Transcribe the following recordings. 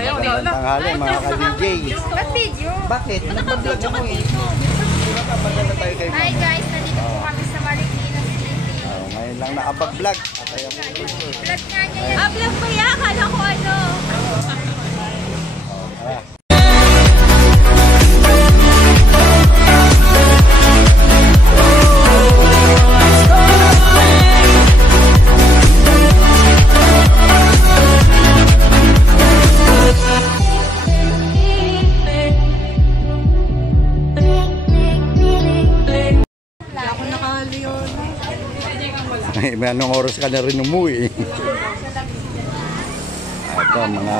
Tanghali mga ka-DJ. Ba't video? Bakit? Nagpa-vlog ako eh. Hi guys, nandito po kami sa Marikina City. Ngayon lang nakapag-vlog. Kaya po Vlog nga niya yan. Vlog mo yan? Kala ko ano? May anong oras ka na rin umuwi. Ito mga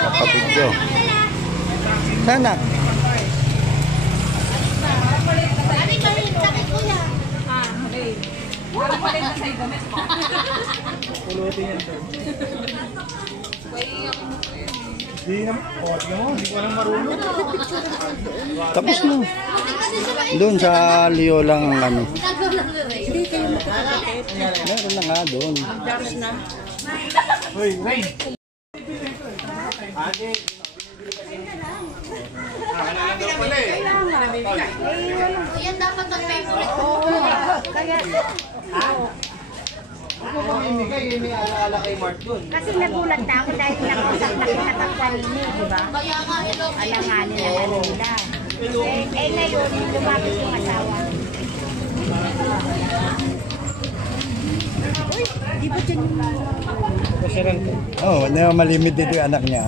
kapatid ko. Sana. Tapos mo. Doon sa Leo lang ano. Hindi kayo makakapit. Meron na nga doon. Daros na. Hoy, Rain! Yan dapat ang favorite ko. Kaya... Kasi nagulat na ako dahil nakita ng kanina, di ba? Alanganin na ano nila. Ngayon, lumapit yung asawa. Uy, di ba dyan yung... Oh, malimit dito yung anak niya.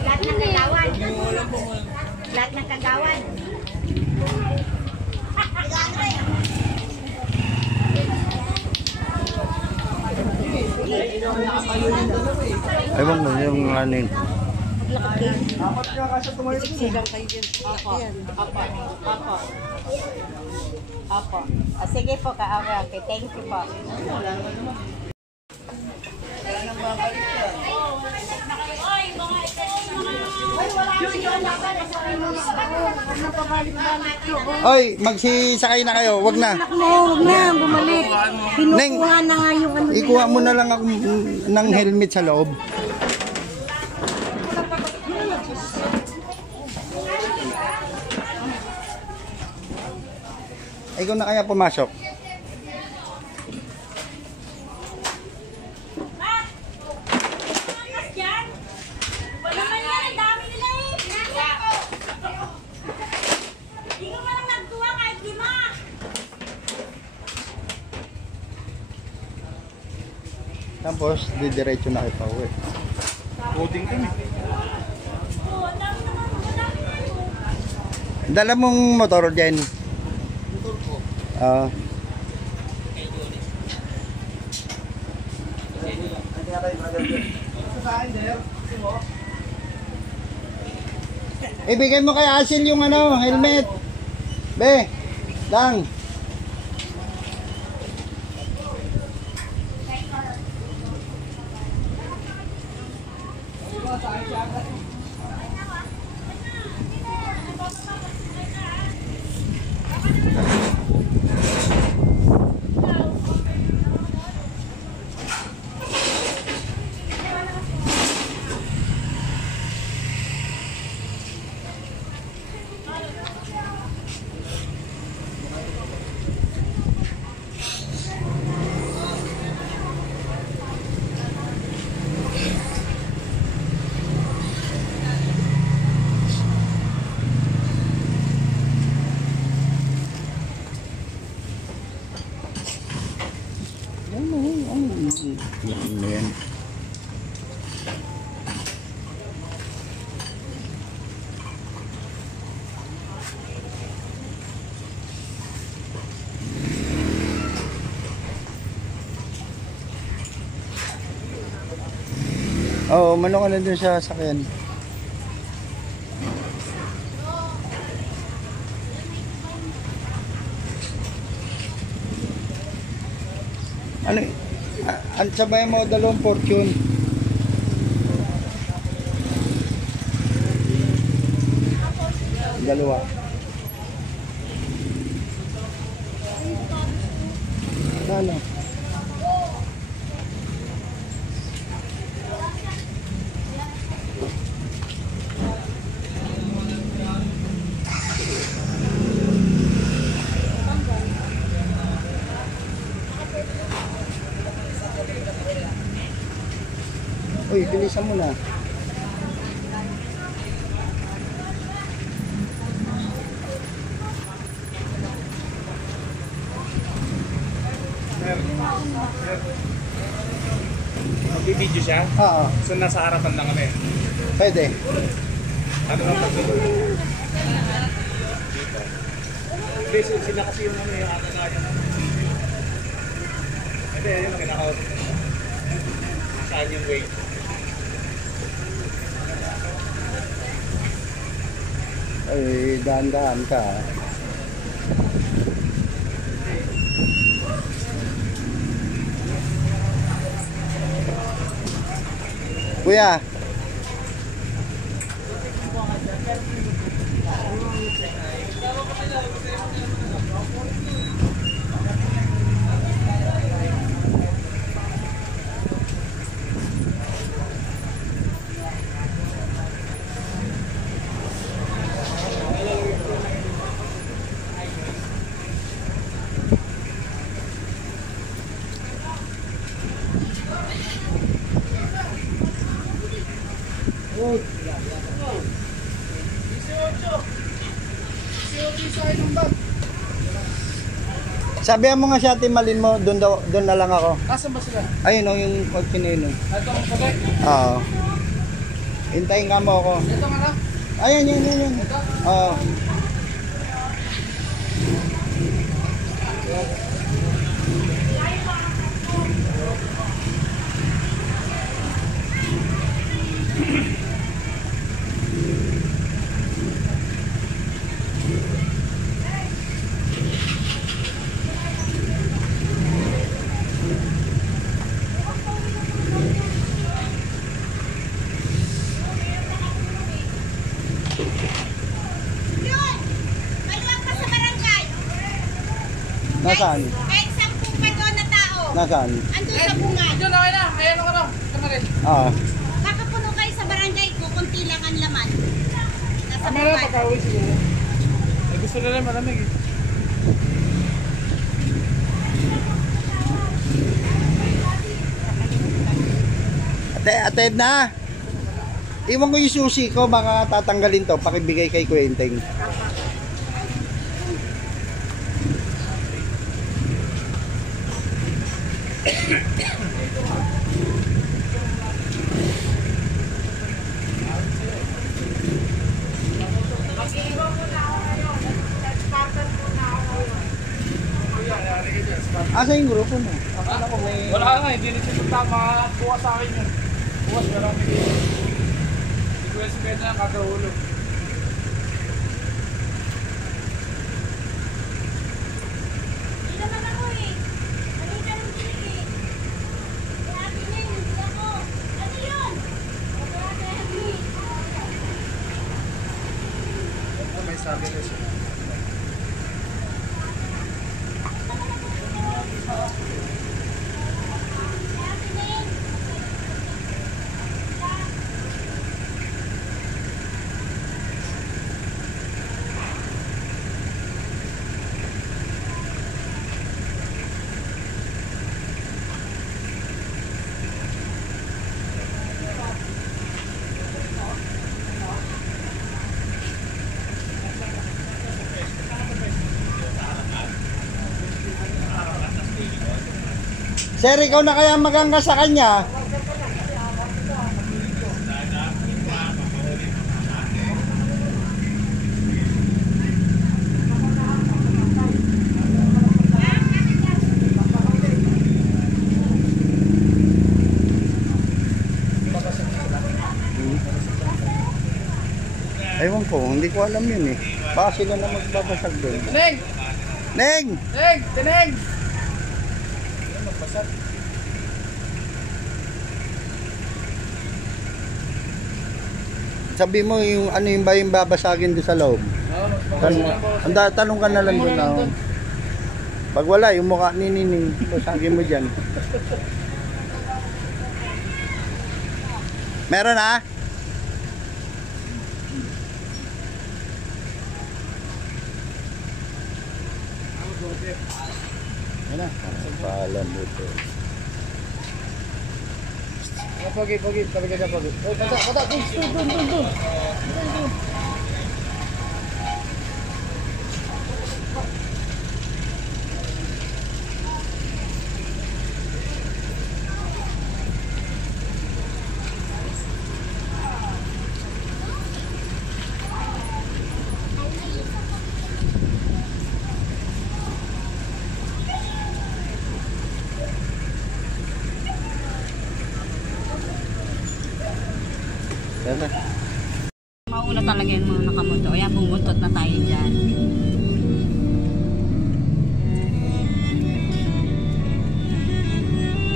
Lahat ng kagawan. Lahat ng kagawan. Ewan mo yung ano yun. Sigang kayo dyan. Apo. Sige po ka. Okay, thank you po. Oy, magsisakay na kayo. Wag na. Huwag na, bumalik. Kinukuha na nga yung ano. Ikuha mo na lang ako ng helmet sa loob. Ikaw na kaya pumasok? Tapos, didiretso na kayo pa uwi. Coding kami. Dala mong motor dyan. Ibigay mo kay Asil yung ano, helmet. Be, lang. Yan. Oo, manong ka na dun sa sakyan. Ano? Sabay mo dalawang fortune. Dalawa. Ano? Uy, bilisan mo na. Magbibideo siya? Oo, So nasa harapan lang kami. pwede. Ano lang pag dito? Hindi, sila kasi yung ano yung akagaya na. Hindi, ayun ang kinakausap ko. Saan yung way? Ay, dahan-dahan ka. Kuya. Sabihan mo nga si Ate Malin mo, doon na lang ako. Asan ba sila? Ayun o, yung kotse na yun. Ito ang sabay? Oo. Hintayin ka mo ako. Ito nga lang? Ayan, yun. Oo. Yun! Maluwag pa sa barangay. Nasaan? Kahit 10 pa doon na tao. Nasaan? Andun sa bungad. Diyan, okay na. Ayan ka na. Tama rin. Oo. Kakapuno kayo sa barangay ko, kunti lang ang laman. Nasa Tama na, bungad. pagka-uwi siguro. Ay, gusto nila malamig eh. Ate Edna. Iwan ko yung susi ko, baka tatanggalin to, pakibigay kay Quenting. Asa yung grupo mo? Akala ko may... Wala nga, hindi na siya makakuha sa akin yun. Bukas, marami kayo. Hindi ko yung siketa na kakahulog. Hindi naman ako eh. Halika ng tinig eh. Si Ate Ning, hindi ako. Ano yun? Ate Ate. May sabi na siya. Sir, ikaw na kaya magangga sa kanya? Ewan ko, hindi ko alam yun eh. Baka sila na magbabasag doon. Tineng! Neng! Tineng! Tineng! Sabi mo yung ano yung ba yung babasagin doon sa loob? Tanong ka na lang doon na. Pag wala, yung mukha ni Nining, basagin mo dyan. Meron ha? Yan na, paalam mo ito. Pogi, tabi ka dyan, Pogi. Oh, bata, dun. Tara. Mauna talaga yung mga nakamoto. Kaya bumuntot na tayo dyan.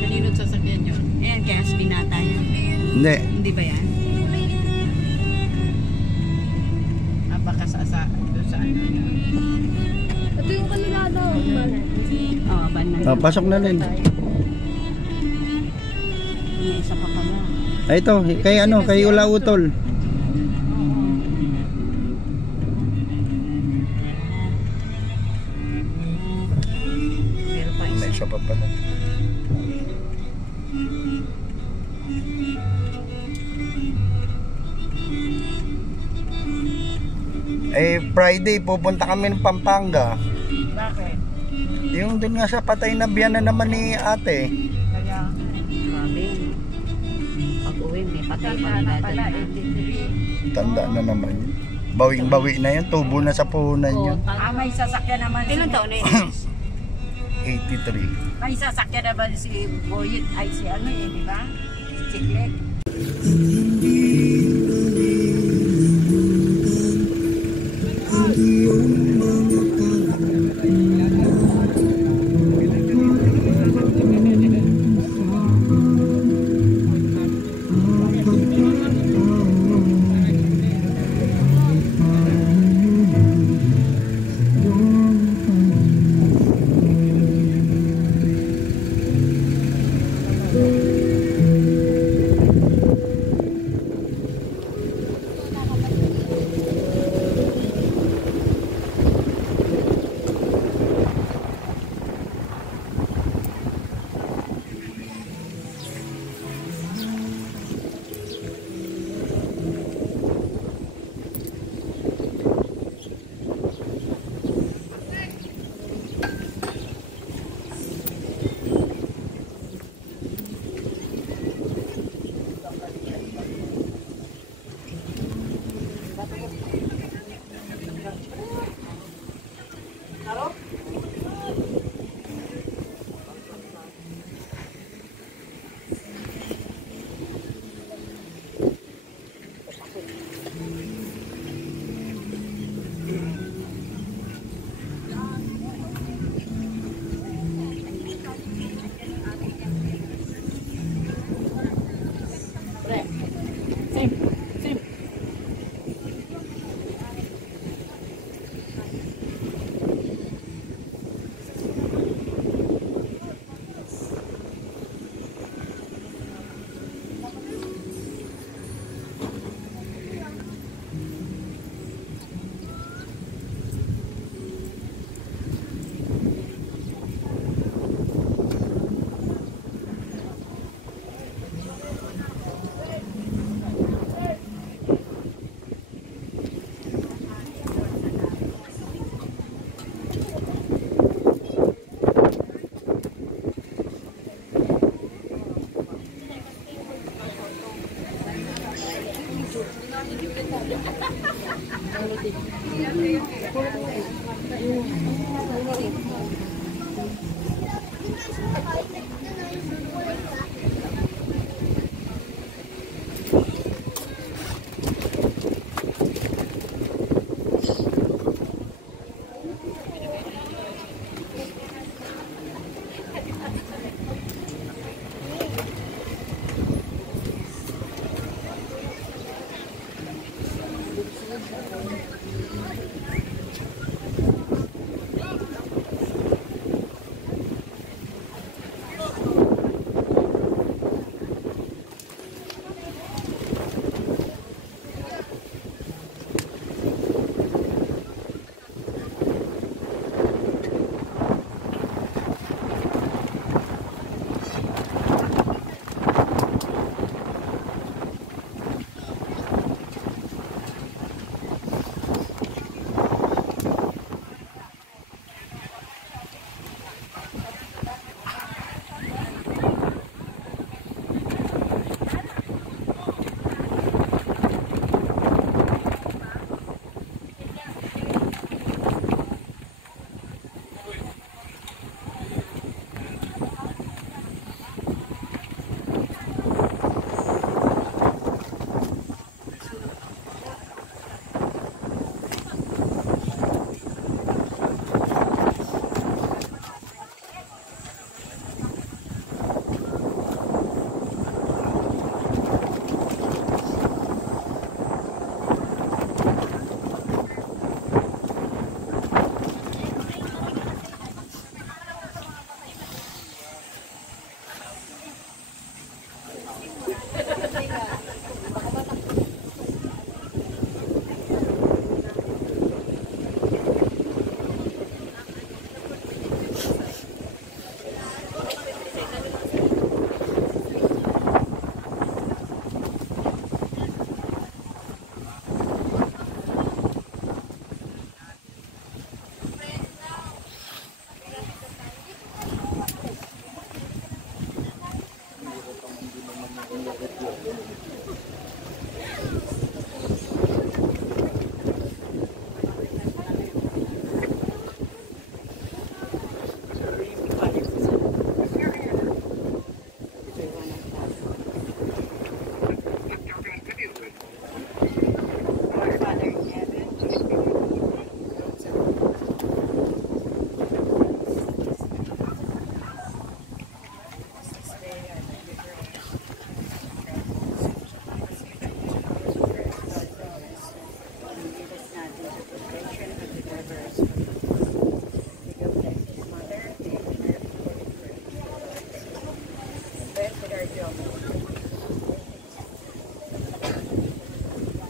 Kaninot sasakyan yun? Ayan, kaya binata yun. Hindi. Hindi ba yan? Baka sa doon sa ano. Ito yung kanila daw. Oo, banan. Oh, pasok na rin. May isa pa pala. Ay, ito, kay Ula Utol. Meron pa May isa. isa pa pala. Eh, Friday, pupunta kami ng Pampanga. Bakit? Yung dun nga sa patay na biyanan naman ni ate. Kaya, grabe. Pag-uwi, may patay pa pala. Tanda na naman yun. Bawing-bawi na yun. Tubo na sa puhunan yun. May sasakyan naman. Ilang taon na yun? 83. May sasakyan naman si Boyet. Ay, si ano eh, di ba? Si Chiclet.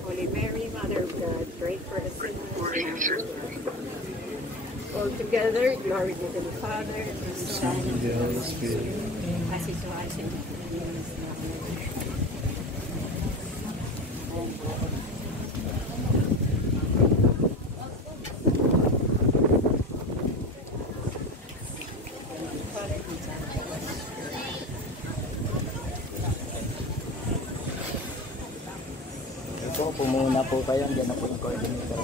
Holy Mary, Mother of God, pray for us sinners. All together, glory be to the Father, and to the Son, and to the Holy Spirit, as it was in the beginning, is now, and ever. Ito, pumuna po kayo. Diyan na po yung coordinator.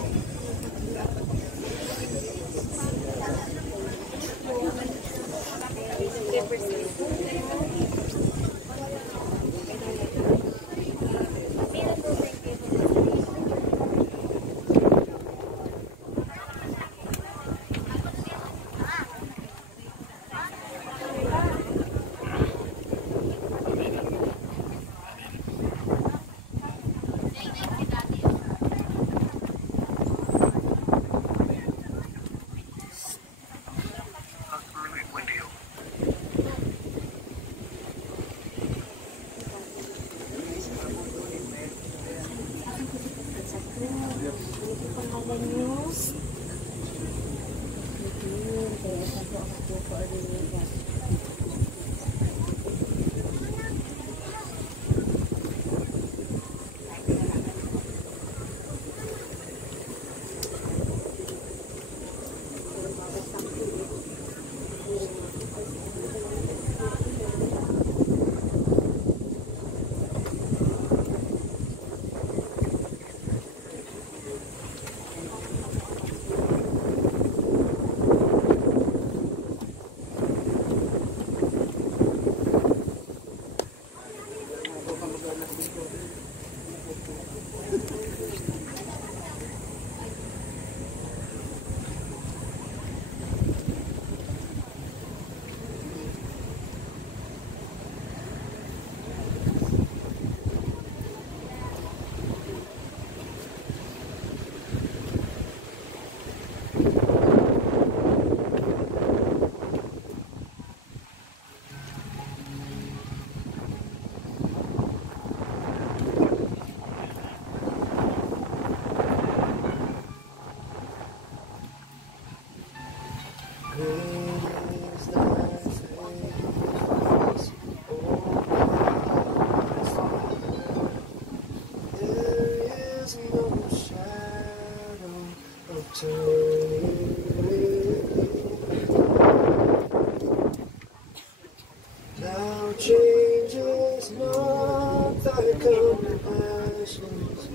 Now changes not thy compassions,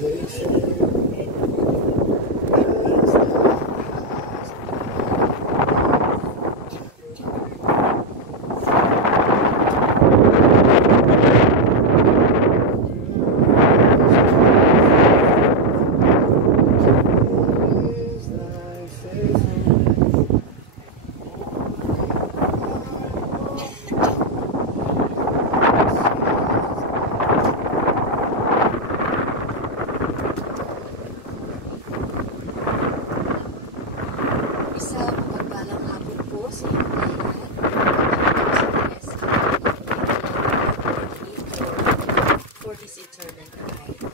they fail. As is thy faithfulness. Isang magbalang hapon po sa inyo for this eternal life.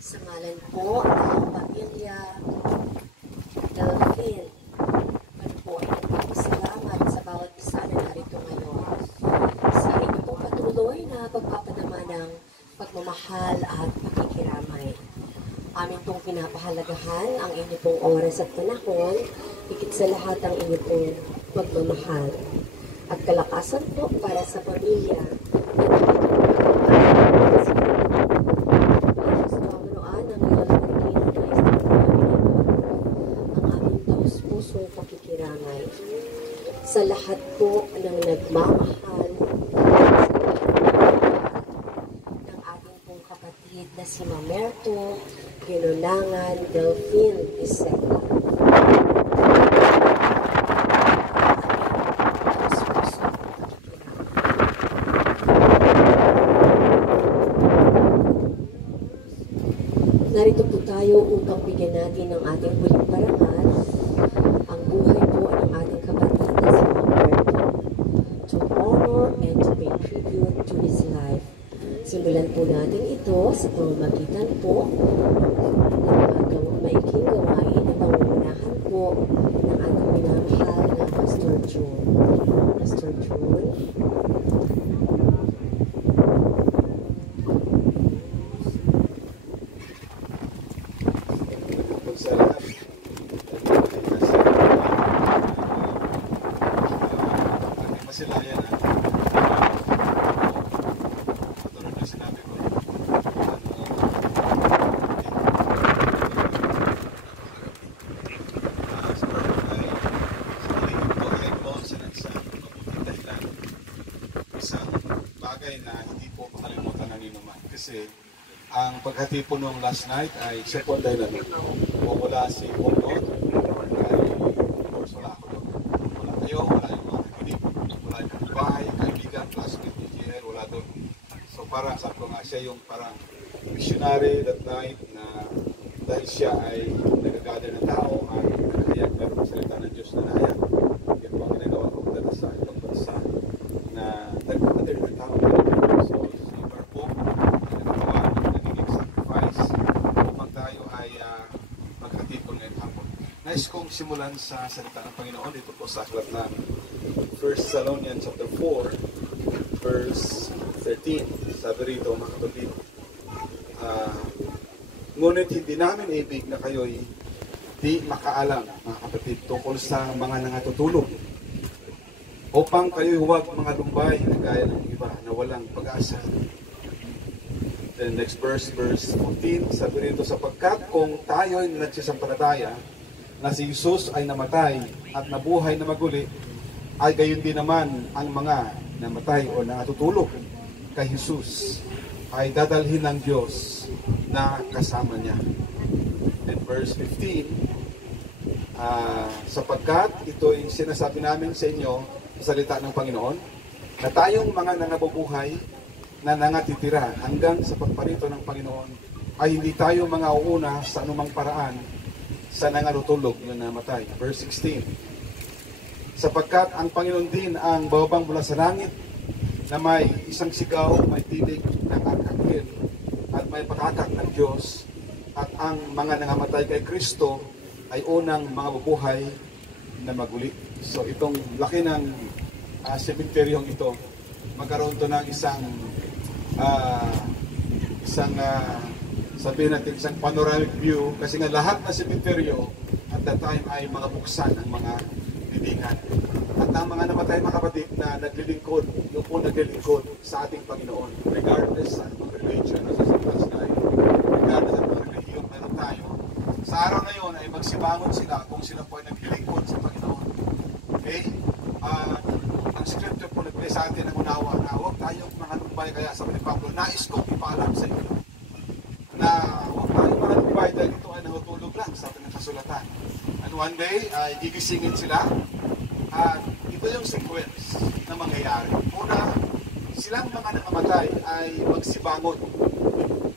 Sa ngalan po ng pamilya Delphine, ano po ay nagpapasalamat sa bawat isa na narito ngayon sa inyo pong patuloy na pagpapadama ng pagmamahal at pakikiramay. Amin pong pinapahalagahan ang inyo pong oras at panahon, higit sa lahat ang inyo pong pagmamahal at kalakasan po para sa pamilya na narito Manunangan Delphine Isela. Narito po tayo upang bigyan natin ng ating huling parangal ang buhay po ng ating kapatid na si Roberto, to honor and to pay tribute to his life. Simulan po natin ito sa pamamagitan po ng maikling gawain na pangungunahan po ng ating minamahal na Pastor June. Pastor June. Kasi ang paghati po nung last night ay siya po ang dahilan. Kung wala si Polo, ay of course wala ako doon. Wala kayo, wala yung mga kakinig, wala yung kapitbahay, kaibigan, classmate, PGL, wala doon. So parang sabi ko nga siya yung parang missionary that night na dahil siya ay nagagather ng tao at nakahayag meron ng salita ng Diyos na nahayag. Yan po ang ginagawa ko dala sa ibang bansa na nagagather ng tao. So super po nais kong simulan sa salita ng Panginoon dito po sa aklat ng 1 Thessalonians chapter 4 verse 13. Sabi rito mga kapatid, ngunit hindi namin ibig na kayo'y di makaalam mga kapatid tungkol sa mga nangatutulog upang kayo'y huwag mga lumbay na gaya ng iba na walang pag-asa. Then next verse 14, sabi rito, sapagkat kung tayo'y nagsisampalataya na si Jesus ay namatay at nabuhay na maguli, ay gayon din naman ang mga namatay o natutulog kay Jesus ay dadalhin ng Diyos na kasama niya. And verse 15, sapagkat ito yung sinasabi namin sa inyo sa salita ng Panginoon, na tayong mga nangabubuhay na nangatitira hanggang sa pagparito ng Panginoon ay hindi tayo mga uuna sa anumang paraan sa nangatutulog yung namatay. Verse 16, sapagkat ang Panginoon din ang babang mula sa langit na may isang sigaw, may tinig ng arkanghel at may pakakak ng Diyos, at ang mga nangamatay kay Kristo ay unang mga bubuhay na maguli. So itong laki ng sementeryong ito, magkaroon to ng isang sabihin natin isang panoramic view, kasi nga lahat na sementeryo at that time ay mga buksan ang mga libingan. At ang mga namatay mga kapatid na naglilingkod, yung po naglilingkod sa ating Panginoon, regardless sa mga religion o sa last night, regardless sa mga religion meron tayo, sa araw na yun ay magsibangon sila kung sila po ay naglilingkod sa Panginoon. Okay? Ang scripture po nagbigay sa atin ng unawa na huwag tayong mga lumbay, kaya sa Panginoon, nais kong ipaalam sa inyo na huwag tayong mga lumbay dahil ito ay nahutulog lang sa ating kasulatan. And one day, gigisingin sila at ito yung sequence na mangyayari. Una, silang mga namamatay ay magsibangon.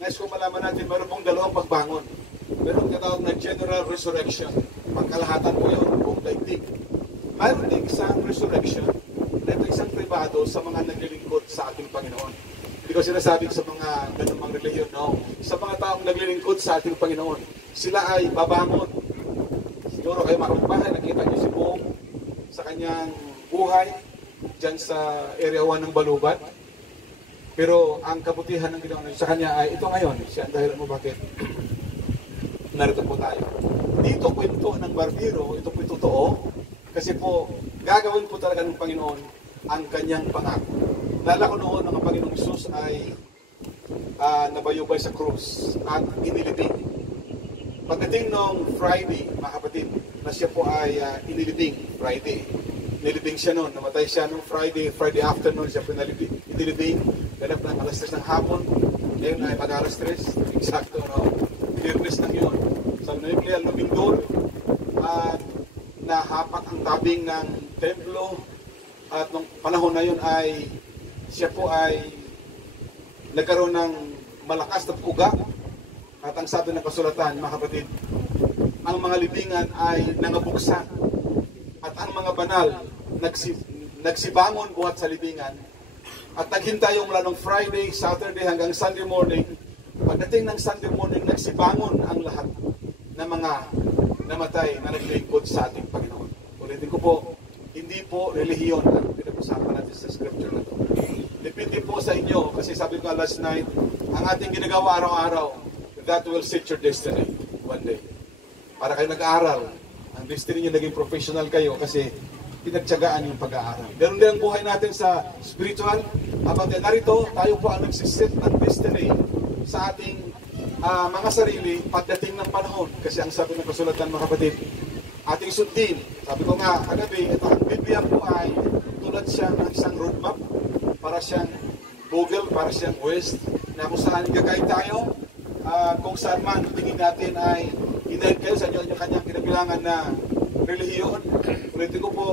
Nais kong malaman natin, meron pong dalawang pagbangon. Meron katawag na general resurrection. Pagkalahatan po yun, buong daigdig. Mayroon din isang resurrection na ito isang privado sa mga naglilingkod sa ating Panginoon. Hindi ko sinasabing sa mga ganun mga relihiyon, no? Sa mga taong naglilingkod sa ating Panginoon, sila ay babangon. Siguro kayo makapagbahay, nakita niyo si Bong sa kanyang buhay dyan sa area 1 ng Balubat. Pero ang kabutihan ng ginawa sa kanya ay ito ngayon. Siya ang dahilan mo bakit narito po tayo. Dito kwento ng barbero, ito po totoo. Kasi po, gagawin po talaga ng Panginoon ang kanyang pangako. Lala ko noon ng Panginoong Jesus ay nabayubay sa krus at inilibing. Pagdating noong Friday, mga kapatid, na siya po ay inilibing Friday. Nilibing siya noon, namatay siya noong Friday afternoon, siya po inilibing, ganap ng alas 3 ng hapon, ngayon ay mag-alas 3, eksakto, no? Biyernes lang yun. Sa Nuclear Lumindol, at nahapak ang tabing ng templo. At nung panahon na yun ay siya po ay nagkaroon ng malakas na uga. At ang sabi ng kasulatan, mga kapatid, ang mga libingan ay nangabuksan. At ang mga banal nagsibangon buhat sa libingan. At naghintay mula ng Friday, Saturday hanggang Sunday morning. Pagdating ng Sunday morning, nagsibangon ang lahat ng mga namatay na naglingkod sa ating Panginoon. Ulitin ko po, hindi po relihiyon ang pinag-usapan natin sa scripture na ito. Depende po sa inyo, kasi sabi ko last night, ang ating ginagawa araw-araw, that will set your destiny one day. Para kayo nag-aaral, ang destiny nyo naging professional kayo kasi pinagtyagaan yung pag-aaral. Ganun din ang buhay natin sa spiritual. Habang narito, tayo po ang nagsiset ng destiny sa ating mga sarili pagdating ng panahon. Kasi ang sabi ng kasulatan, mga kapatid, ating sundin. Sabi ko nga, kagabi, ito ang Biblia po ay tulad siya ng isang roadmap, para siyang Google, para siyang West, na kung saan gagay tayo, kung saan man tingin natin ay hinahid kayo sa inyo kanyang kinabilangan na relihiyon. Ulitin ko po,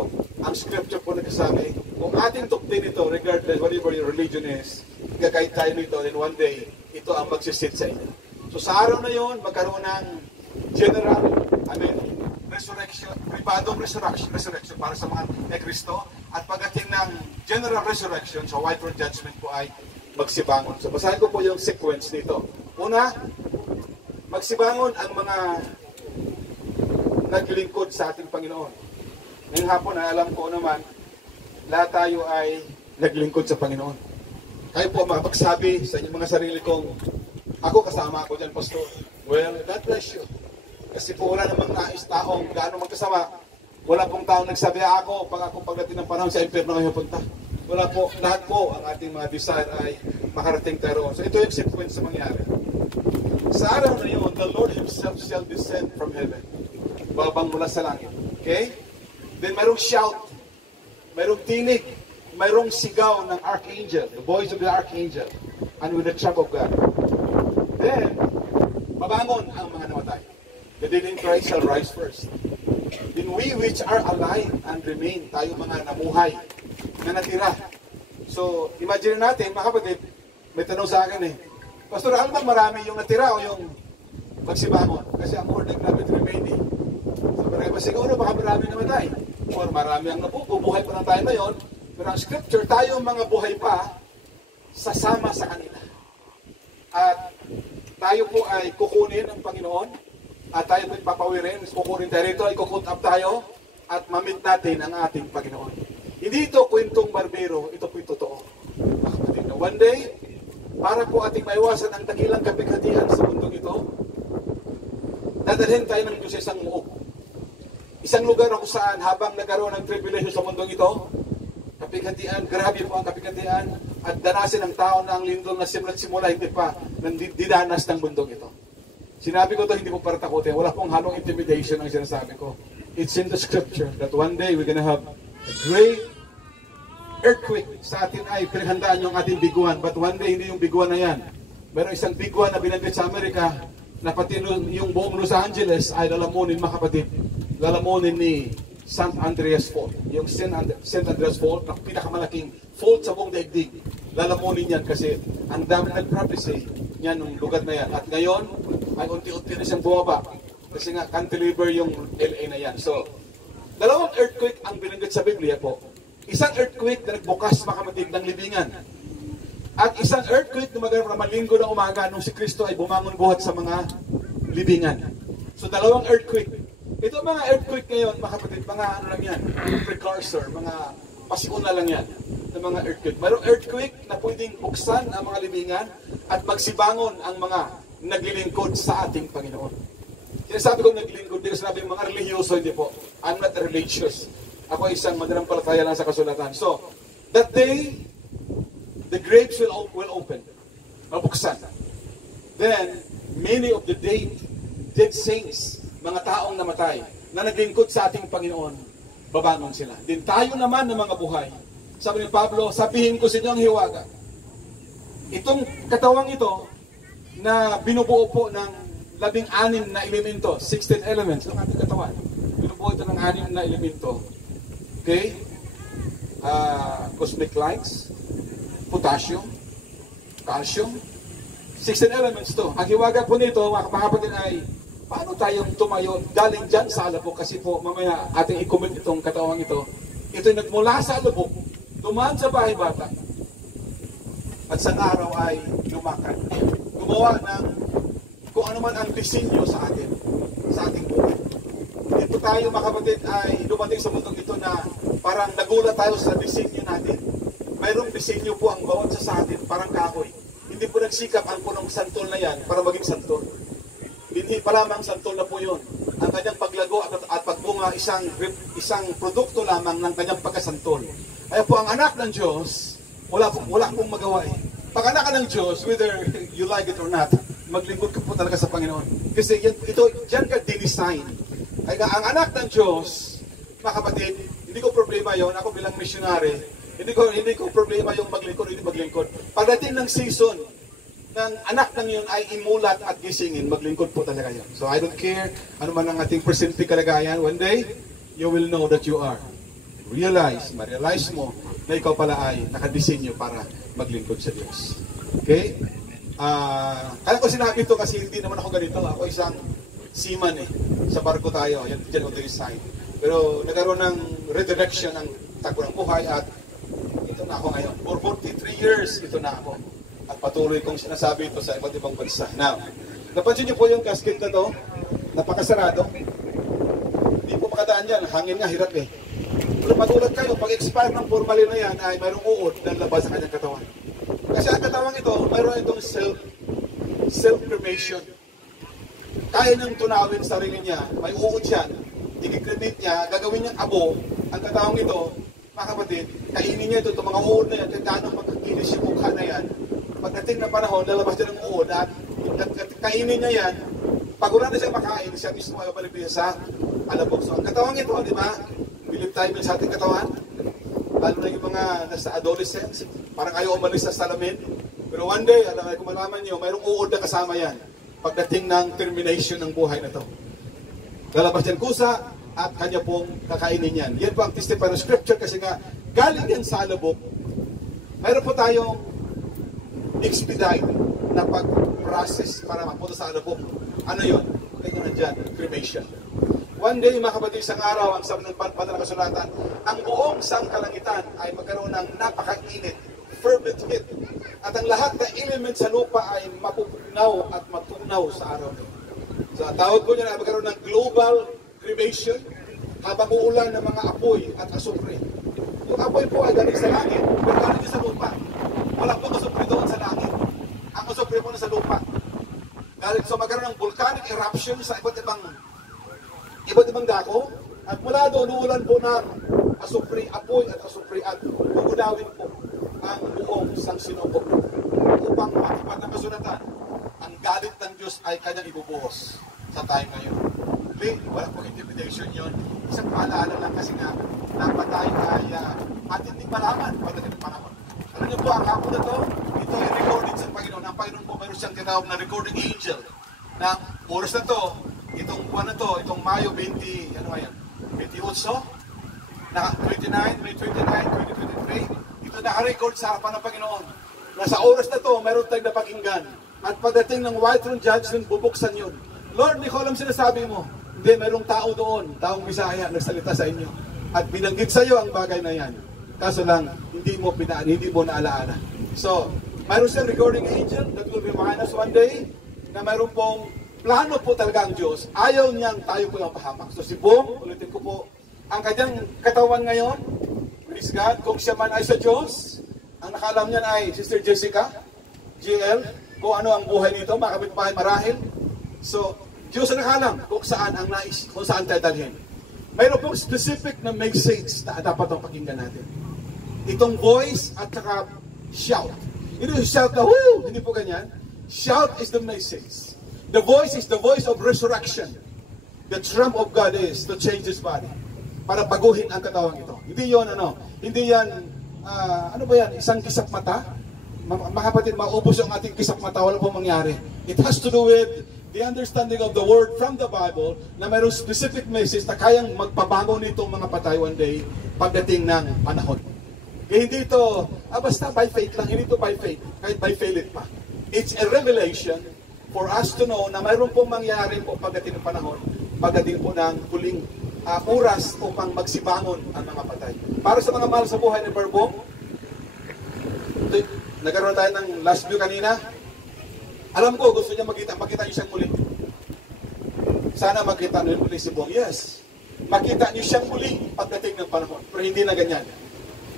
ang scripture po nagsasabi, kung ating tuktin ito, regardless whatever your religion is, gagay tayo nito, then one day, ito ang magsisit sa inyo. So sa araw na yon, magkaroon ng general, resurrection, pribadong resurrection para sa mga Kristo. At pagdating ng general resurrection, sa white throne judgment po ay magsibangon. So basahin ko po yung sequence nito. Una, magsibangon ang mga naglingkod sa ating Panginoon. Ngayong hapon ay alam ko naman, lahat tayo ay naglingkod sa Panginoon. Kayo po makapagsabi sa inyong mga sarili kong, ako kasama ako dyan, Pastor. Well, God bless you. Kasi po wala namang nais taong gaano magkasama. Wala pong taong nagsabi ako, pagdating ng panahon sa impyerno kayo punta. Wala po, lahat po ang ating mga desire ay makarating tayo roon. So ito yung sequence na mangyari. Sa araw na yun, the Lord Himself shall descend from heaven. Babang mula sa langit. Okay? Then mayroong shout, mayroong tinig, mayroong sigaw ng archangel, the voice of the archangel, and with the trump of God. Then, mabangon ang mga namatay. The dead in Christ shall rise first. Then we which are alive and remain, tayo mga namuhay, na natira. So, imagine natin, mga kapatid, may tanong sa akin Pastor, alam bang marami yung natira o yung magsibangon? Kasi ang word nag-namin remaining. So, marami siguro, baka marami namatay. Or marami ang bubuhay pa ng tayo ngayon. Pero ang scripture, tayo mga buhay pa, sasama sa kanila. At tayo po ay kukunin ng Panginoon. At tayo po ipapawirin, kukunin tayo rito, i-cook up tayo, at mamit natin ang ating Panginoon. Hindi ito kwentong barbero, ito po totoo. One day, para po ating maiwasan ang dakilang kapighatian sa mundong ito, dadalhin tayo ng Diyos sa isang muog. Isang lugar kung saan habang nagkaroon ng pribilehiyo sa mundong ito, kapighatian, grabe po ang kapighatian, at danasin ng tao na ang lindol na simula hindi pa didanas ng mundong ito. Sinabi ko ito, hindi ko para takutin. Wala pong halong intimidation ang sinasabi ko. It's in the scripture that one day we're gonna have a great earthquake. Sa atin ay pinaghandaan yung ating biguan. But one day, hindi yung biguan na yan. Meron isang biguan na binanggit sa Amerika na pati yung buong Los Angeles ay lalamunin, mga kapatid. Lalamunin ni St. Andreas Fault. Yung St. Andreas Fault, na pinakamalaking fault sa buong daigdig. Lalamunin yan kasi ang dami nag-prophecy niyan nung lugar na yan. At ngayon, ay unti-unti na siyang bumaba. Kasi nga, cantilever yung LA na yan. So, dalawang earthquake ang binanggit sa Biblia po. Isang earthquake na nagbukas, mga kapatid, ng libingan. At isang earthquake na magkaroon naman linggo ng umaga nung si Kristo ay bumangon buhat sa mga libingan. So, dalawang earthquake. Ito mga earthquake ngayon, mga kapatid, mga ano lang yan, precursor, mga pasiuna lang yan ng mga earthquake. Mayroong earthquake na pwedeng buksan ang mga libingan at magsibangon ang mga naglilingkod sa ating Panginoon. Sinasabi ko naglilingkod, hindi ko sinabi mga religyoso, hindi po. I'm not religious. Ako isang mananampalataya lang sa kasulatan. So, that day, the graves will open. Mabuksan. Then, many of the dead saints, mga taong namatay, na naglingkod sa ating Panginoon, babangon sila. Then tayo naman ng mga buhay. Sabi ni Pablo, sabihin ko sa inyo ang hiwaga. Itong katawang ito, na binubuo po ng 16 na elemento, 16 elements ng ating katawan. Binubuo ito ng 6 na elemento. Okay? Cosmic lights, potassium, calcium, 16 elements to. Ang hiwaga po nito, mga kapatid, ay paano tayong tumayo galing dyan sa alabok? Kasi po, mamaya ating i-commit itong katawang ito. Ito'y nagmula sa alabok, dumaan sa bahay bata, at sa araw ay lumakad. Gumawa ng kung ano man ang disenyo sa atin, sa ating buhay. Dito tayo, mga kapatid, ay dumating sa mundong ito na parang nagulat tayo sa disenyo natin. Mayroong disenyo po ang bawat sa atin, parang kahoy. Hindi po nagsikap ang punong santol na yan para maging santol. Hindi pa lamang santol na po yun. Ang kanyang paglago at pagbunga, isang produkto lamang ng kanyang pagkasantol. Kaya po ang anak ng Diyos, wala pong magawa eh. Pag anak ka ng Diyos, whether you like it or not, maglingkod ka po talaga sa Panginoon. Kasi diyan ka dinesign. Kaya ang anak ng Diyos, mga kapatid, hindi ko problema yon. Ako bilang missionary, hindi ko problema yung maglingkod, hindi maglingkod. Pagdating ng season, ng anak ng yun ay imulat at gisingin, maglingkod po talaga yun. So I don't care ano man ang ating presente kalagayan. One day, you will know that you are. Ma-realize mo na ikaw pala ay nakadesenyo para maglingkod sa Diyos. Okay? Kaya ko sinabi ito kasi hindi naman ako ganito. Ako isang seaman eh. Sa barko tayo. Yan dyan on the side. Pero nagkaroon ng redirection ng takbo ng buhay at ito na ako ngayon. For 43 years, ito na ako. At patuloy kong sinasabi ito sa iba't ibang bansa. Now, napansin niyo po yung casket na to, napakasarado. Hindi po makadaan yan. Hangin nga, hirap eh. Pero magulat kayo, pag expire ng formalin na yan, ay mayroong uod na labas sa kanyang katawan. Kasi ang katawan ito, mayroon itong self-cremation. Kaya niyang tunawin sa sarili niya, may uod yan, i-cremate niya, gagawin niyang abo, ang katawang ito, mga kapatid, kainin niya ito, itong mga uod na yan, kaya gano'ng magkakinis yung mukha na yan. Pagdating na panahon, lalabas niya ng uod at kainin niya yan, pag wala na siya makain, siya mismo ay babalik niya sa alabok. So ang katawang ito, di ba? Bilib tayo sa ating katawan. Lalo na yung mga nasa adolescents, parang ayaw umalis sa salamin. Pero one day, kung malaman niyo, mayroong uod na kasama yan pagdating ng termination ng buhay na ito. Lalabas yan kusa at kanya pong kakainin yan. Yan po ang testify ng scripture kasi nga galing yan sa alabok. Mayroon po tayong expedite na pag-process para mapunta sa alabok. Ano yun? Tingnan na dyan, cremation. One day, mga kapatid, isang araw, ang sabi ng Banal na Kasulatan, ang buong sangkalangitan ay magkaroon ng napakainit, fervent heat. At ang lahat na element sa lupa ay mapupugnaw at matunaw sa araw nito. So, ang tawag ko niya ay magkaroon ng global cremation habang uulan ng mga apoy at asupre. Yung apoy po ay galing sa langit, pero galing sa lupa. Wala po asupre doon sa langit. Ang asupre po na sa lupa. Galing so magkaroon ng volcanic eruption sa iba't ibang dako, at mula doon uulan po ng asupre, apoy at asupre, at uunawin po ang buong sangsinubok upang matupad ng kasulatan. Ang galit ng Diyos ay kanyang ibubuhos sa time ngayon. Wala po intimidation yun. Isang paalala lang kasi nga dapat tayo ay atin din malaman pagdating ng panahon. Alam niyo po, ang hapon na to, ito ay recorded sa Panginoon. Ang Panginoon po mayroon siyang tinawag na recording angel na oras na to, itong buwan na to, itong Mayo 28, na 29, May 29, 2023, ito naka-record sa harapan ng Panginoon. Na sa oras na to, mayroon tayong napakinggan. At pagdating ng white throne judgment, bubuksan yun. Lord, di ko alam sinasabi mo. Hindi, mayroong tao doon, taong Bisaya, nagsalita sa inyo. At binanggit sa iyo ang bagay na yan. Kaso lang, hindi mo naalaala. So, mayroon siyang recording angel that will remind us one day na mayroon pong plano po talaga ang Diyos. Ayaw niyang tayo po yung pahamak. So si Bong, ulitin ko po, ang kanyang katawan ngayon, praise God, kung siya man ay sa Diyos, ang nakaalam niyan ay Sister Jessica, GL, kung ano ang buhay nito, mga kapitbahay marahil. So, Diyos ang nakaalam kung saan ang nais, kung saan tayo dalhin. Mayroon pong specific na message na dapat ang pakinggan natin. Itong voice at saka shout. Hindi yung shout na, woo! Hindi po ganyan. Shout is the message. The voice is the voice of resurrection. The trump of God is to change His body. Para baguhin ang katawang ito. Hindi yon hindi yan, ano ba yan, isang kisap mata? Mga kapatid, maubos yung ating kisap mata, wala pong mangyari. It has to do with the understanding of the word from the Bible na mayroong specific message na kayang magpabago nitong mga patay one day pagdating ng panahon. Kaya hindi ito, basta by faith lang, hindi ito by faith, kahit by faith pa. It's a revelation for us to know na mayroon pong mangyari po pagdating ng panahon, pagdating po ng huling oras upang magsibangon ang mga patay. Para sa mga mahal sa buhay ni Barbong, nagkaroon tayo ng last view kanina. Alam ko, gusto niya makita niyo siyang muli. Sana makita niyo muli si Bong. Yes, makita niyo siyang muli pagdating ng panahon. Pero hindi na ganyan.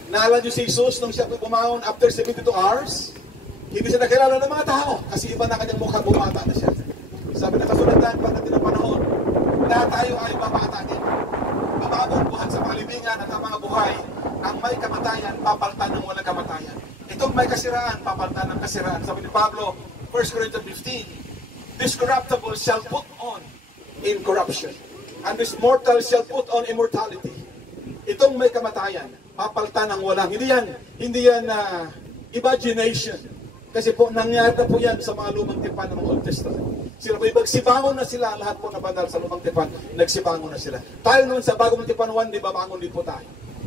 Naalala niyo si Jesus nung siya bumangon after 72 hours? Hindi siya nakilala ng mga tao kasi iba na kanyang mukha, bumata na siya. Sabi na kasulatan, pagdating ng panahon, lahat tayo ay babata din. Babagong buhat sa palibingan at ang mga buhay, ang may kamatayan, papalitan ng walang kamatayan. Itong may kasiraan, papalitan ng kasiraan. Sabi ni Pablo, 1 Corinthians 15, this corruptible shall put on incorruption, and this mortal shall put on immortality. Itong may kamatayan, papalitan ng walang. Hindi yan imagination. Kasi po, nangyari na po yan sa mga lumang tipan ng mga Old Testament. Sila po, magsibangon na sila, lahat po na banal sa lumang tipan, nagsibangon na sila. Tayo naman sa bagong tipan 1, di ba, bangon din po tayo.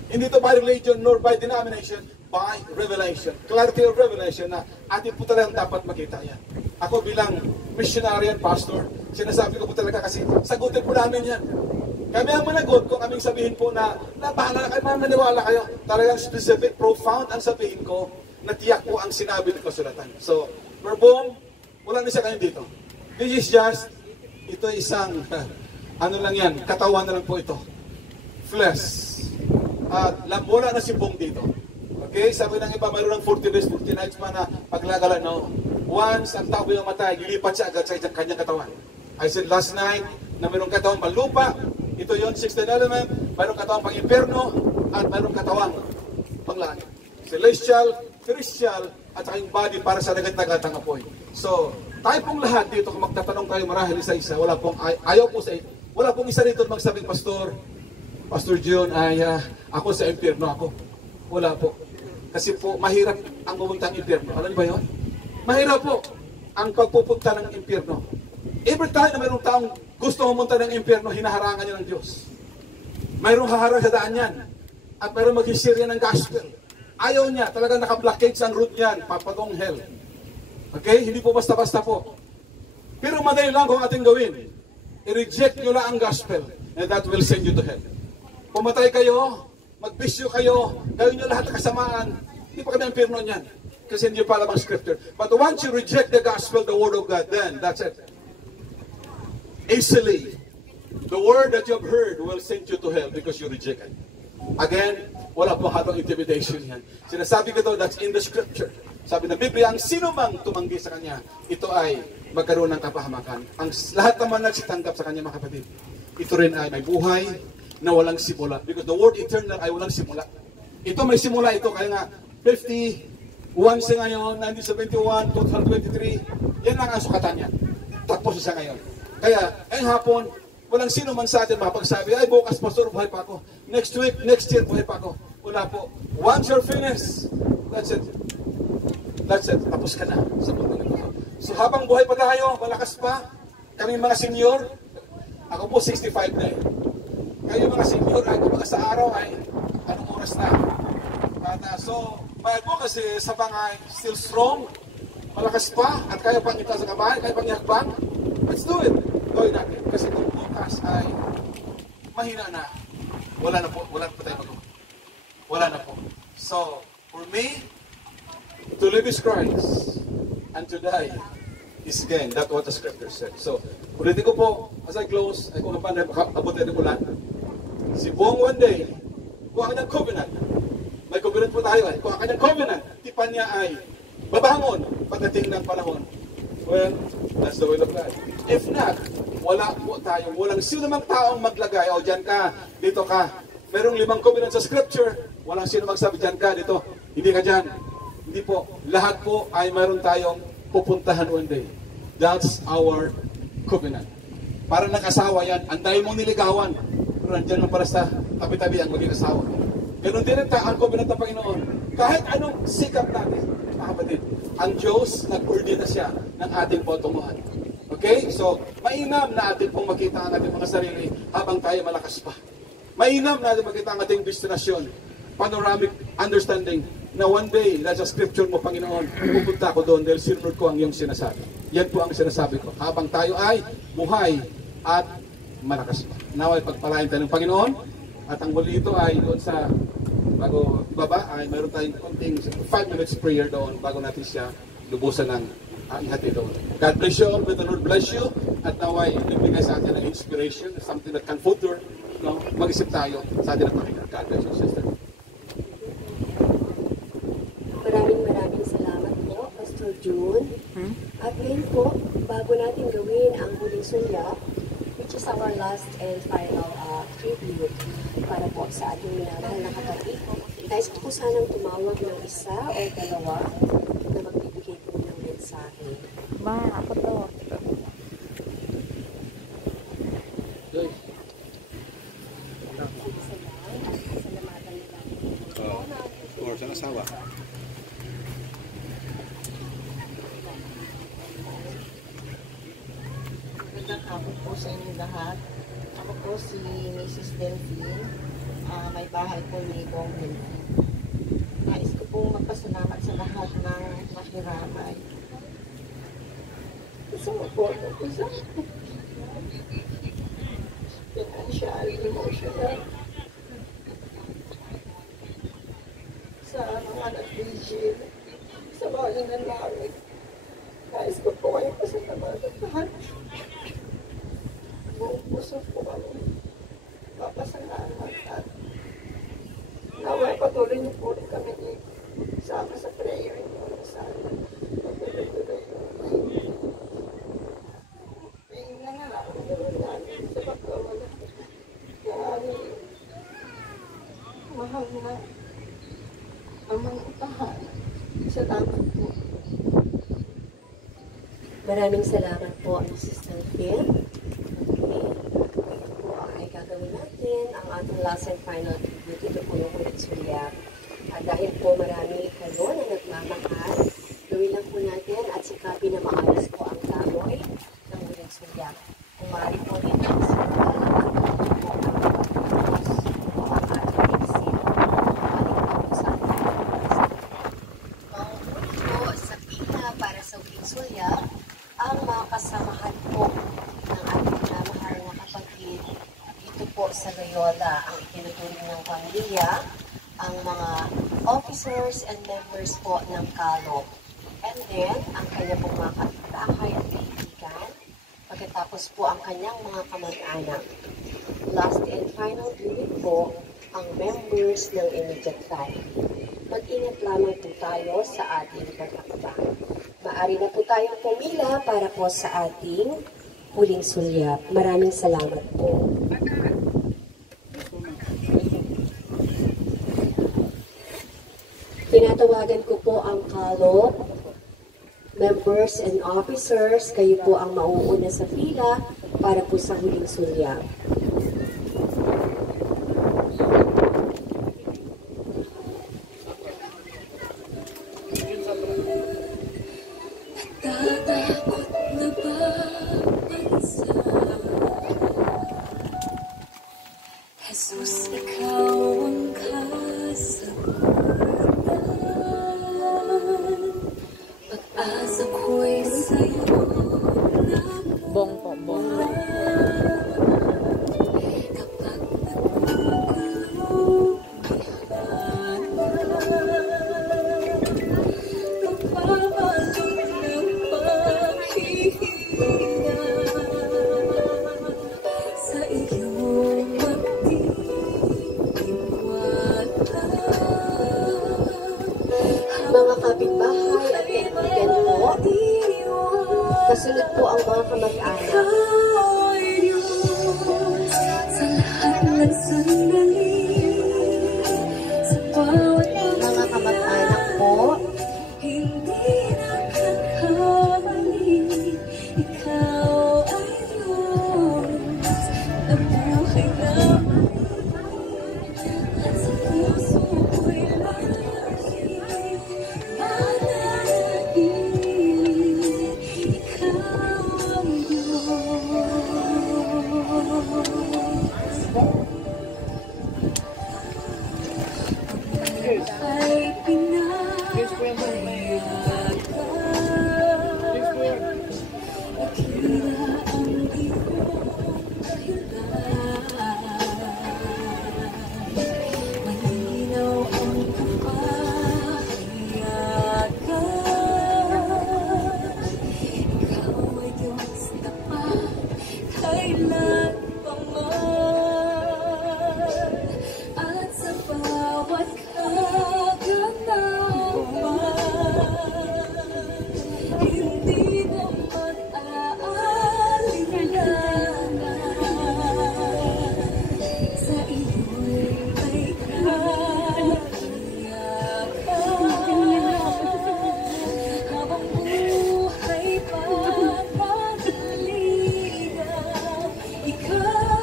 Hindi ito by religion nor by denomination, by revelation. Clarity of revelation na atin po talagang dapat makita yan. Ako bilang missionary and pastor, sinasabi ko po talaga kasi sagutin po namin yan. Kami ang managot kung aming sabihin po na bahala na kayo, maniwala kayo. Talagang specific, profound ang sabihin ko na tiyak po ang sinabi ng kasulatan. So, Barbong, wala na siya kayo dito. This is just, ito isang, ano lang yan, katawan na lang po ito. Flesh. At wala na si Bong dito. Okay, sabi ng iba, mayroon ng 40 days, 40 nights pa na paglagalan. No? Once ang tao yung matay, lilipat siya agad sa kanyang katawan. I said last night na mayroong katawan panlupa. Ito yon 16th element. Mayroong katawan pang impyerno at mayroong katawan pang langit. Celestial, Christial, at saka yung body para sa dagat-dagatang apoy. So, tayo pong lahat dito, kung magtatanong tayo marahil isa-isa, wala pong, ayaw po sa, wala pong isa rito magsabing, Pastor John, ako sa impyerno ako. Wala po. Kasi po, mahirap ang pumunta ng impyerno. Alam niyo ba yun? Mahirap po ang pagpupunta ng impyerno. Every time na mayroong taong gusto pumunta ng impyerno, hinaharangan niya ng Diyos. Mayroong haharang sa daan yan. At mayroong mag-share yan ng gospel. Ayaw niya, talagang naka-blockade sa route niyan, papagong hell. Okay? Hindi po basta-basta po. Pero madali lang kung ating gawin. I-reject nyo lang ang gospel and that will send you to hell. Pumatay kayo, magbisyo kayo, gawin nyo lahat ng kasamaan, hindi pa kami ang impyerno niyan. Kasi hindi pa alam ang scripture. But once you reject the gospel, the word of God, then that's it. Easily, the word that you have heard will send you to hell because you reject it. Again, wala pong hatong intimidation yan. Sinasabi ko to, that's in the scripture. Sabi ng Biblia, ang sino mang tumanggi sa kanya, ito ay magkaroon ng kapahamakan. Ang lahat naman nagsitanggap sa kanya, mga kapatid, ito rin ay may buhay na walang simula. Because the word eternal ay walang simula. Ito may simula ito, kaya nga 51 siya ngayon, 1971, 2023, yan lang ang sukatan niya. Tapos siya ngayon. Kaya, ngayong hapon, walang sino man sa atin makapagsabi, ay bukas pastor, buhay pa ako. Next week, next year, buhay pa ako. Wala po. Once you're finished, that's it. That's it. Tapos ka na sa mundo ng Diyos. So habang buhay pa tayo, malakas pa, kami mga senior, ako po 65 na eh. Kayo mga senior, ako mga sa araw ay anong oras na. At, so, bayad mo kasi sa bangay, still strong, malakas pa, at kaya pang ita sa kamay, kaya pang ihakbang. Let's do it. Gawin natin. Kasi kung bukas ay mahina na, wala na po tayo magawa. Wala na po. So, for me, to live is Christ, and to die is gain. That's what the scripture said. So, ulitin ko po, as I close, ay kung paano abutin ko lang. Si Bong one day, kung ang kanyang covenant, may covenant po tayo kung ang kanyang covenant, tipan niya ay babangon pagdating ng panahon. Well, that's the will of God. If not, wala po tayo. Walang sino mang taong maglagay, o dyan ka, dito ka. Merong 5 covenant sa scripture, walang sino magsabi dyan ka, dito, hindi ka dyan. Hindi po. Lahat po ay mayroon tayong pupuntahan one day. That's our covenant. Para nag-asawa yan, anday mong niligawan. Pero nandyan lang para sa tabi-tabi ang maging asawa. Ganon din ang covenant ng Panginoon. Kahit anong sikap natin, mga kapatid, ang Diyos nag-ordain na siya ng ating patunguhan. Okay? So, mainam na atin pong makita ang ating mga sarili habang tayo malakas pa. Mainam na atin makita ang ating destinasyon. Panoramic understanding na one day, nasa scripture mo, Panginoon, pupunta ako doon dahil sinunod ko ang iyong sinasabi. Yan po ang sinasabi ko. Habang tayo ay buhay at malakas pa. Naway pagpalain tayo ng Panginoon. At ang muli ito ay doon sa bago baba ay mayroon tayong konting 5 minutes prayer doon bago natin siya lubusan ng ihati doon. God bless you all. May the Lord bless you. At naway ibigay sa atin ng inspiration, something that can further, mag-isip tayo sa atin ng Panginoon. God bless you, sister. Maraming salamat po, Pastor June. At ngayon po, bago natin gawin ang huling sulya, which is our last and final tribute para po sa ating minamahal na kapatid, nais ko po sanang tumawag ng isa o dalawa na magbibigay po ng mensahe. Ako to. Or sa asawa. Magandang hapon po sa inyong lahat. Ako po si Mrs. Delphine. May bahay po ni Bong Delphine. Nais ko pong magpasalamat sa lahat ng makiramay. Sa mapoto ko sa financial, emotional, sa mga nag-vigil, sa mga nangyari. Nais ko po kayo pasalamatan lahat. Buong puso po kami papasalamat at naway patuloy niyo po rin kami sama sa prayer niyo sa pagtuloy-tuloy. May nangalakot naman namin sa pagkawala ng aming mahal na amang tahanan. Salamat po. Maraming salamat po, Mrs. Delphine. Po ang ay gagawin natin ang ating last and final tribute. Ito po yung huling sulya. At dahil po marami kayo na nagmamahal, gawin lang po natin at sikapin na maayos po ang gamoy ng huling sulya. Kung maaari po dito ang simula, po ang pagkakos po ang ating exit. Maaari po sa ating maunuli po sa pila para sa huling sulya ang mga kasamahan po ng ating minamahal na kapatid dito po sa Loyola, ang itinuturing ng pamilya, ang mga officers and members po ng KALO. And then, ang kanyang pong mga kapitbahay at kaibigan, pagkatapos po ang kanyang mga kamag-anak. Last and final unit po, ang members ng immediate family. Mag-ingat lamang po tayo sa ating pagkakaba. Maaari na po tayong pumila para po sa ating huling sulyap. Maraming salamat po. Tinatawagan ko po ang KALO, members and officers. Kayo po ang mauuna sa pila para po sa huling sulyap. Jesus, ikaw ang kasagutan. Pag-asa ko'y sa'yo Bong po, bong. kapag nagugulong bihatan. Nagpabalot ng paghihinga sa iyong Mga kapitbahay at kaibigan po, kasunod po ang mga kamag-anak. sa lahat ng sandali, sa bawat Mga kamag-anak po, hindi nagkakamali, ikaw ay Diyos na buhay namin at sa puso ko'y lagi mananatili. Ikaw ang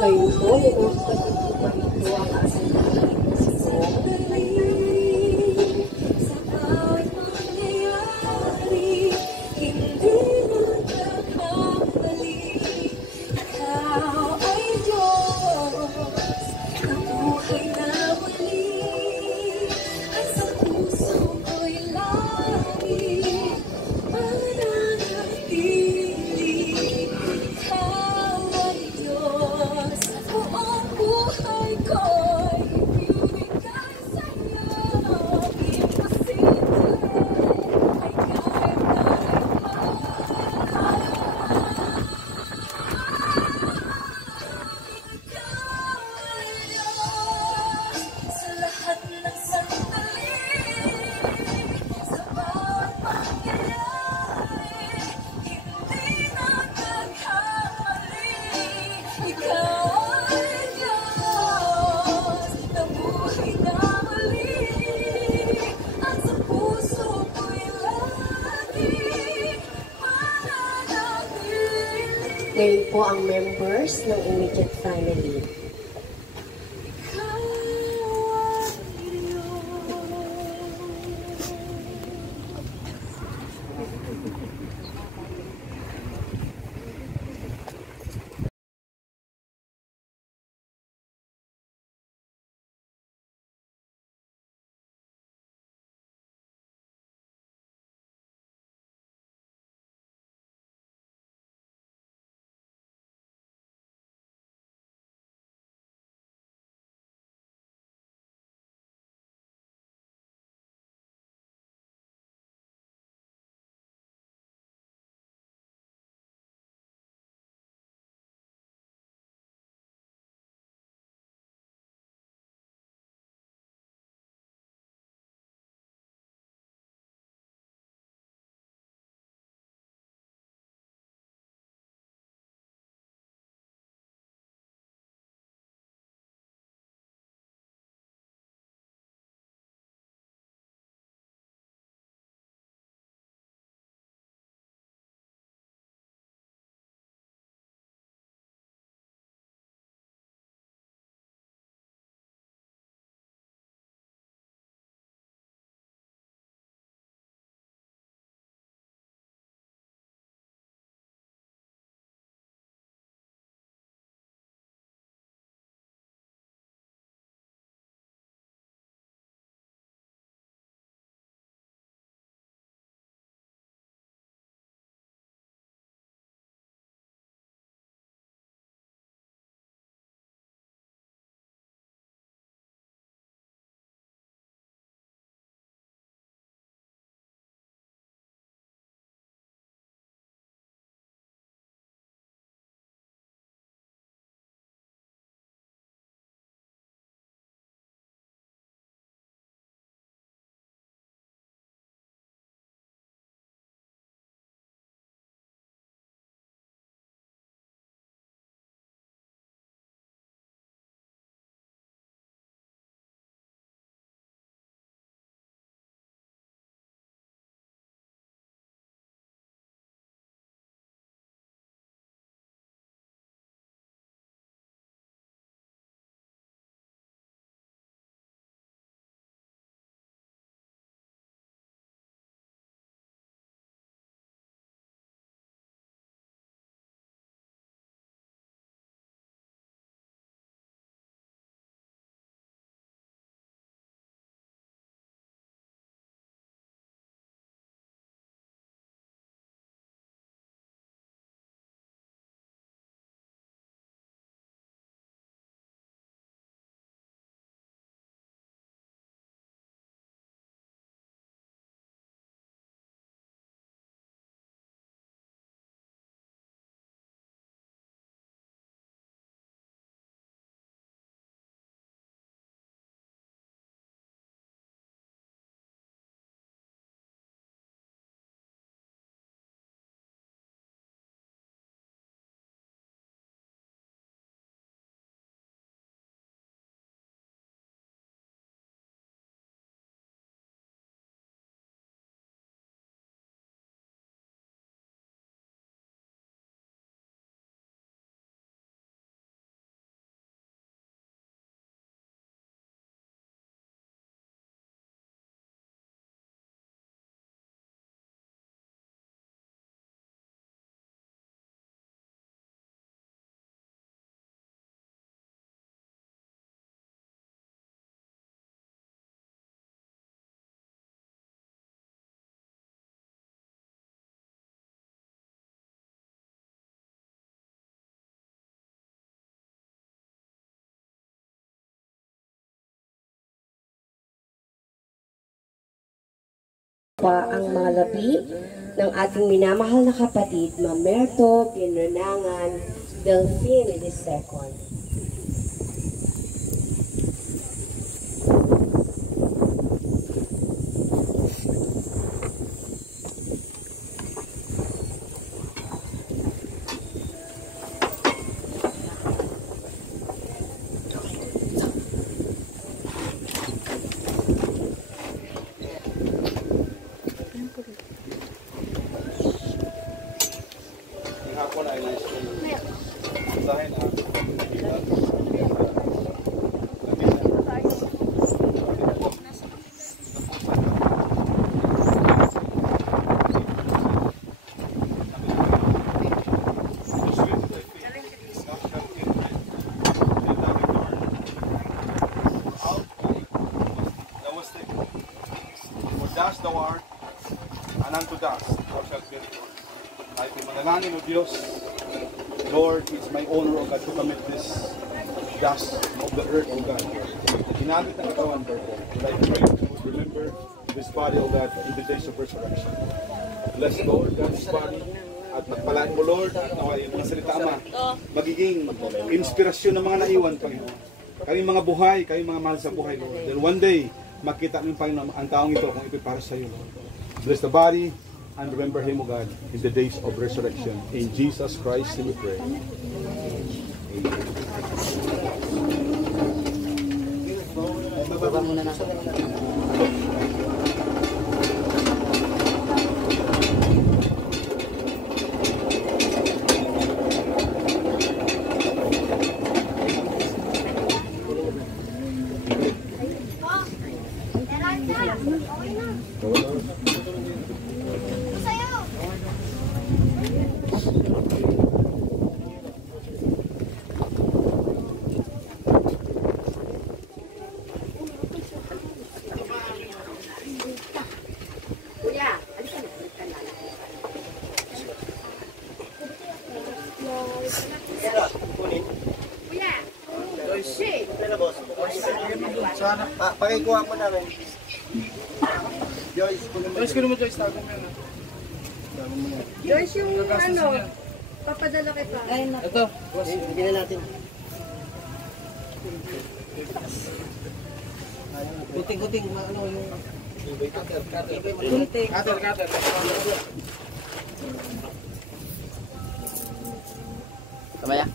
kayo po, yung mga kapatid ko pa ito ang aking Sa bawat mangyayari, hindi nagkakamali. Ikaw ay Diyos, ang buhay na muli. At sa puso ko'y lagi mananatili. Ikaw ay Diyos, buong buhay ko'y ibibigay sa'yo. Imposible ay kaya sa lahat ng sandali, sa bawat pangyayari, hindi nagkakamali. Ikaw ay Diyos, na buhay na muli. At sa puso ko'y lagi mananatili. Ngayon po ang members ng immediate family. pa ang mga labi ng ating minamahal na kapatid, Mamerto Pinunangan Delphine II. Das dawar, anan to das, thou shalt be restored. Ay manalangin o Diyos, Lord, it's my honor, O God, to commit this dust of the earth, O God. Ginamit ng katawan, therefore. And I pray that you would remember this body, O God, in the days of resurrection. Bless, Lord, God, this body. At magpalaan mo, Lord, at naway mga salita, Ama, magiging inspirasyon ng mga naiwan, Panginoon. Kami mga buhay, kami mga mahal sa buhay, Lord. Then one day, makita ng Panginoon ang taong ito kung ito'y para sa iyo, Lord. Bless the body and remember him, O God, in the days of resurrection. In Jesus Christ we pray. Pakikuha mo na rin. Joyce, kunin mo Joyce, tago mo yan. Joyce, yung ano, papadala kita. Ito. bigyan na natin. Kuting-kuting, ano yung... Cutter. Kamaya?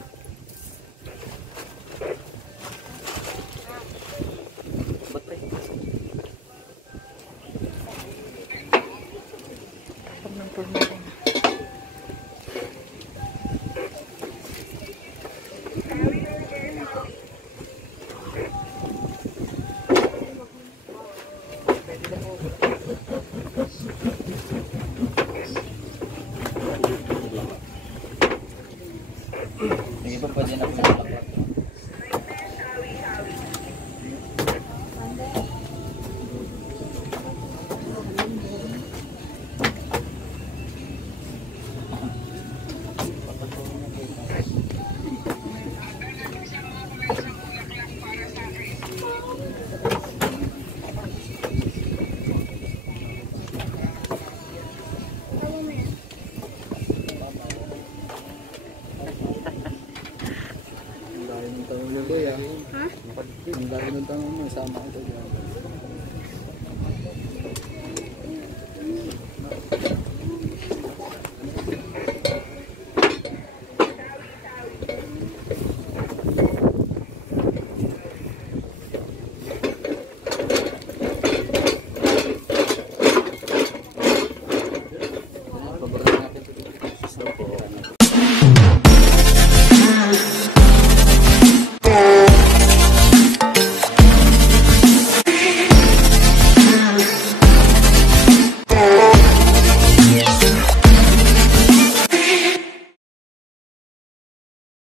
Ang dami ng tanong mo, sama ito.